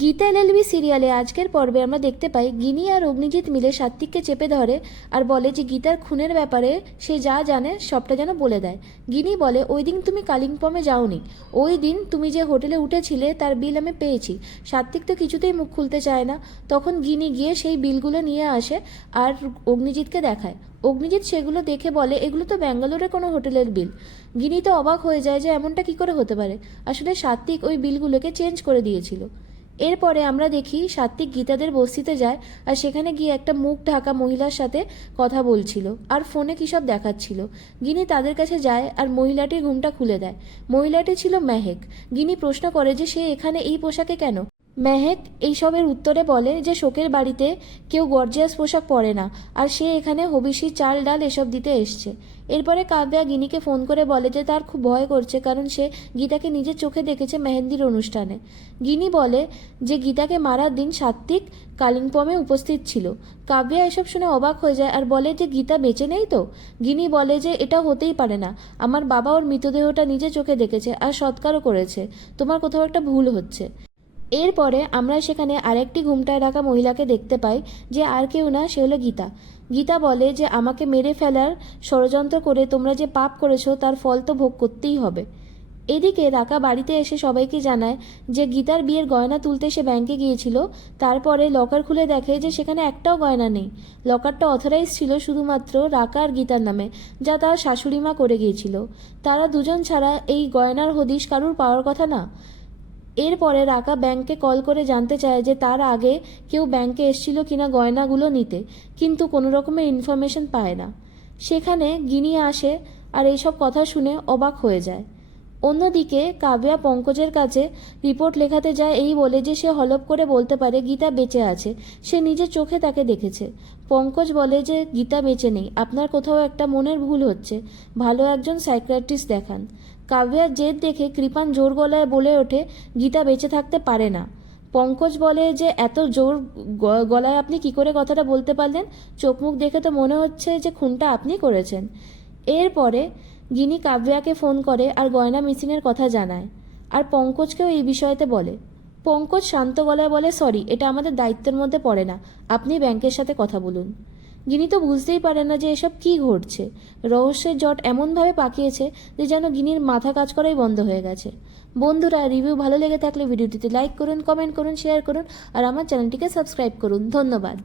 Gita LLB সিরিয়ালে আজকের পর্বে আমরা দেখতে পাই গিনি আর অগ্নিজিৎ মিলে সাত্বিককে চেপে ধরে আর বলে যে গীতার খুনের ব্যাপারে সে যা জানে সবটা যেন বলে দেয়। গিনি বলে, ওই দিন তুমি কালিম্পংয়ে যাওনি, ওই দিন তুমি যে হোটেলে উঠেছিলে তার বিল আমি পেয়েছি। সাত্বিক তো কিছুতেই মুখ খুলতে চায় না। তখন গিনি গিয়ে সেই বিলগুলো নিয়ে আসে আর অগ্নিজিৎকে দেখায়। অগ্নিজিৎ সেগুলো দেখে বলে, এগুলো তো ব্যাঙ্গালোরের কোনো হোটেলের বিল। গিনি তো অবাক হয়ে যায় যে এমনটা কি করে হতে পারে। আসলে সাত্বিক ওই বিলগুলোকে চেঞ্জ করে দিয়েছিল। এরপরে আমরা দেখি সাত্বিক গীতাদের বস্তিতে যায় আর সেখানে গিয়ে একটা মুখ ঢাকা মহিলার সাথে কথা বলছিল আর ফোনে কী সব দেখাচ্ছিল। গিনি তাদের কাছে যায় আর মহিলাটির ঘুমটা খুলে দেয়। মহিলাটি ছিল মেহেক। গিনি প্রশ্ন করে যে সে এখানে এই পোশাকে কেন। মেহেক এইসবের উত্তরে বলে যে শোকের বাড়িতে কেউ গর্জিয়াস পোশাক পরে না আর সে এখানে হবিষি চাল ডাল এসব দিতে এসছে। এরপরে কাব্যা গিনিকে ফোন করে বলে যে তার খুব ভয় করছে, কারণ সে গীতাকে নিজের চোখে দেখেছে মেহেন্দির অনুষ্ঠানে। গিনি বলে যে গীতাকে মারার দিন সাত্বিক কালিম্পংয়ে উপস্থিত ছিল। কাব্যা এসব শুনে অবাক হয়ে যায় আর বলে যে গীতা বেঁচে নেই তো। গিনি বলে যে এটা হতেই পারে না, আমার বাবা ওর মৃতদেহটা নিজের চোখে দেখেছে আর সৎকারও করেছে, তোমার কোথাও একটা ভুল হচ্ছে। এরপরে আমরা সেখানে আরেকটি ঘুমটায় রাখা মহিলাকে দেখতে পাই, যে আর কেউ না, সে হলো গীতা। গীতা বলে যে আমাকে মেরে ফেলার ষড়যন্ত্র করে তোমরা যে পাপ করেছো তার ফল তো ভোগ করতেই হবে। এদিকে রাকা বাড়িতে এসে সবাইকে জানায় যে গীতার বিয়ের গয়না তুলতে সে ব্যাংকে গিয়েছিল। তারপরে লকার খুলে দেখে যে সেখানে একটাও গয়না নেই। লকারটা অথরাইজ ছিল শুধুমাত্র রাকা আর গীতার নামে, যা তার শাশুড়ি মা করে গিয়েছিল। তারা দুজন ছাড়া এই গয়নার হদিশ কারুর পাওয়ার কথা না। এরপরে রাকা ব্যাংকে কল করে জানতে চায় যে তার আগে কেউ ব্যাংকে এসেছিল কিনা গয়নাগুলো নিতে, কিন্তু কোনো রকমের ইনফরমেশন পায় না। সেখানে গিনি আসে আর এইসব কথা শুনে অবাক হয়ে যায়। অন্যদিকে কাব্যা পঙ্কজের কাছে রিপোর্ট লেখাতে যায় এই বলে যে সে হলপ করে বলতে পারে গীতা বেঁচে আছে, সে নিজের চোখে তাকে দেখেছে। পঙ্কজ বলে যে গীতা বেঁচে নেই, আপনার কোথাও একটা মনের ভুল হচ্ছে, ভালো একজন সাইকিয়াট্রিস্ট দেখান। কাব্যার জেদ দেখে কৃপান জোর গলায় বলে ওঠে গীতা বেঁচে থাকতে পারে না। পঙ্কজ বলে যে এত জোর গলায় আপনি কি করে কথাটা বলতে পারলেন, চোখ মুখ দেখে তো মনে হচ্ছে যে খুনটা আপনি করেছেন। এরপরে গিনি কাব্যাকে ফোন করে আর গয়না মিসিংয়ের কথা জানায় আর পঙ্কজকেও এই বিষয়তে বলে। পঙ্কজ শান্ত গলায় বলে, সরি, এটা আমাদের দায়িত্বের মধ্যে পড়ে না, আপনি ব্যাংকের সাথে কথা বলুন। গিনি তো বুঝতেই পারে না যে এসব কী ঘটছে। রহস্যের জট এমনভাবে পাকিয়েছে যে যেন গিনির মাথা কাজ করাই বন্ধ হয়ে গেছে। বন্ধুরা, রিভিউ ভালো লেগে থাকলে ভিডিওটিতে লাইক করুন, কমেন্ট করুন, শেয়ার করুন আর আমার চ্যানেলটিকে সাবস্ক্রাইব করুন। ধন্যবাদ।